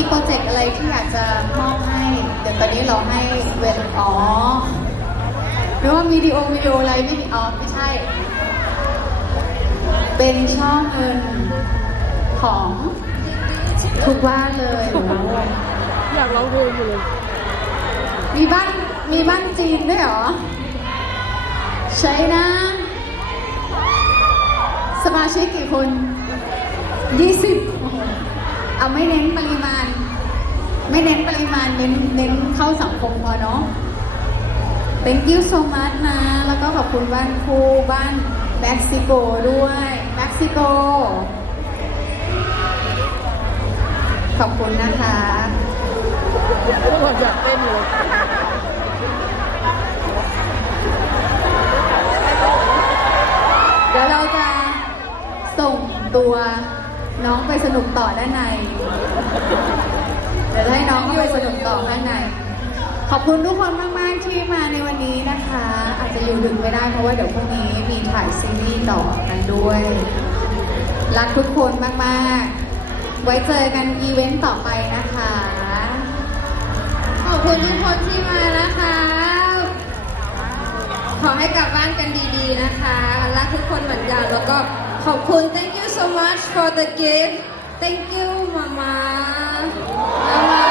มีโปรเจกต์อะไรที่อยากจะมอบให้เดี๋ยวตอนนี้เราให้เวลอ๋อหรือว่าวิดีโอวิดีโออะไรไม่อ๋อไม่ใช่ เป็นช่องเงินของทุกบ้านเลยโอ้โหอยากร้องเพลงอยู่เลย มีบ้าน มีบ้านจีนด้วยเหรอ ใช่นะ สมาชิกกี่คน20 เอาไม่เน้นปริมาณ ไม่เน้นปริมาณเน้นเน้นเข้าสังคมพอเนาะ thank you so much นะ แล้วก็ขอบคุณบ้านครูบ้านเม็กซิโกด้วยเม็กซิโก ขอบคุณนะคะทุกคนอยากเต้นอยู่เลยเดี๋ยวเราจะส่งตัว น้องไปสนุกต่อด้านในเดี๋ยวให้น้องไปสนุกต่อด้านใน ขอบคุณทุกคนมากๆที่มาในวันนี้นะคะ อาจจะอยู่ดึกไม่ได้เพราะว่าเดี๋ยวพรุ่งนี้มีถ่ายซีรีส์ต่อกันด้วย รักทุกคนมากๆ ไว้เจอกันอีเวนต์ต่อไปนะคะ ขอบคุณทุกคนที่มานะคะ ขอให้กลับบ้านกันดีๆนะคะรักทุกคนเหมือนกันแล้วก็ ขอบคุณ thank you so much for the gift thank you มามามามา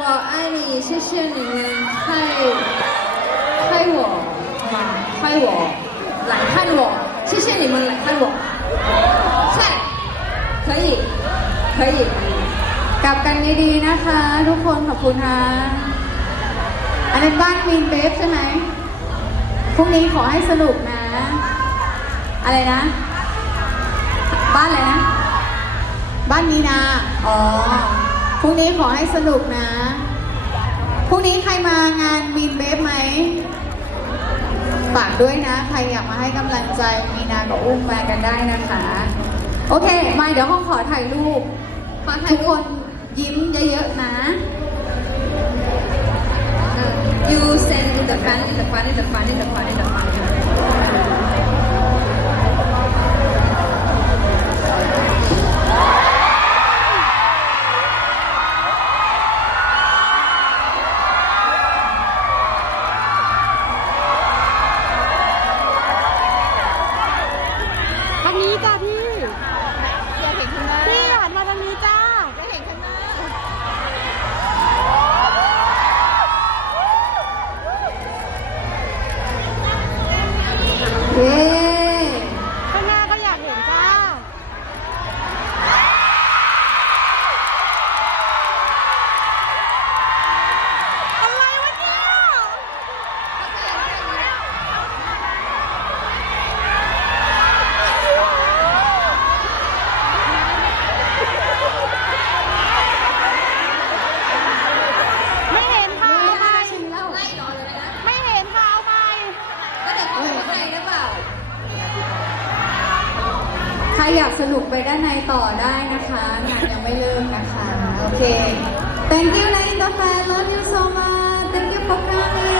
我爱你谢谢你们害害我嘛害我来看我谢谢你们来看我ใช่可以可以可以กลับกันดีๆนะคะ ทุกคนขอบคุณค่ะ อันนั้นบ้านควีนเบฟใช่ไหม พรุ่งนี้ขอให้สนุกนะ อะไรนะ บ้านอะไรนะ บ้านนี้นา อ๋อ พรุ่งนี้ขอให้สนุกนะ พรุ่งนี้ใครมางานวีนเบฟไหม ฝากด้วยนะ ใครอยากมาให้กำลังใจมีนากับอุ้มมากันได้นะคะ โอเค มาเดี๋ยวห้องขอถ่ายรูปทุกคนยิ้มเยอะๆนะ You stand in the front, in the front, in the front, in the front, in the front. รอยากสนุกไปด้านในต่อได้นะคะงานยังไม่เริ่มนะคะ โอเค thank you นะอินเตอร์แฟน love you so much thank you for coming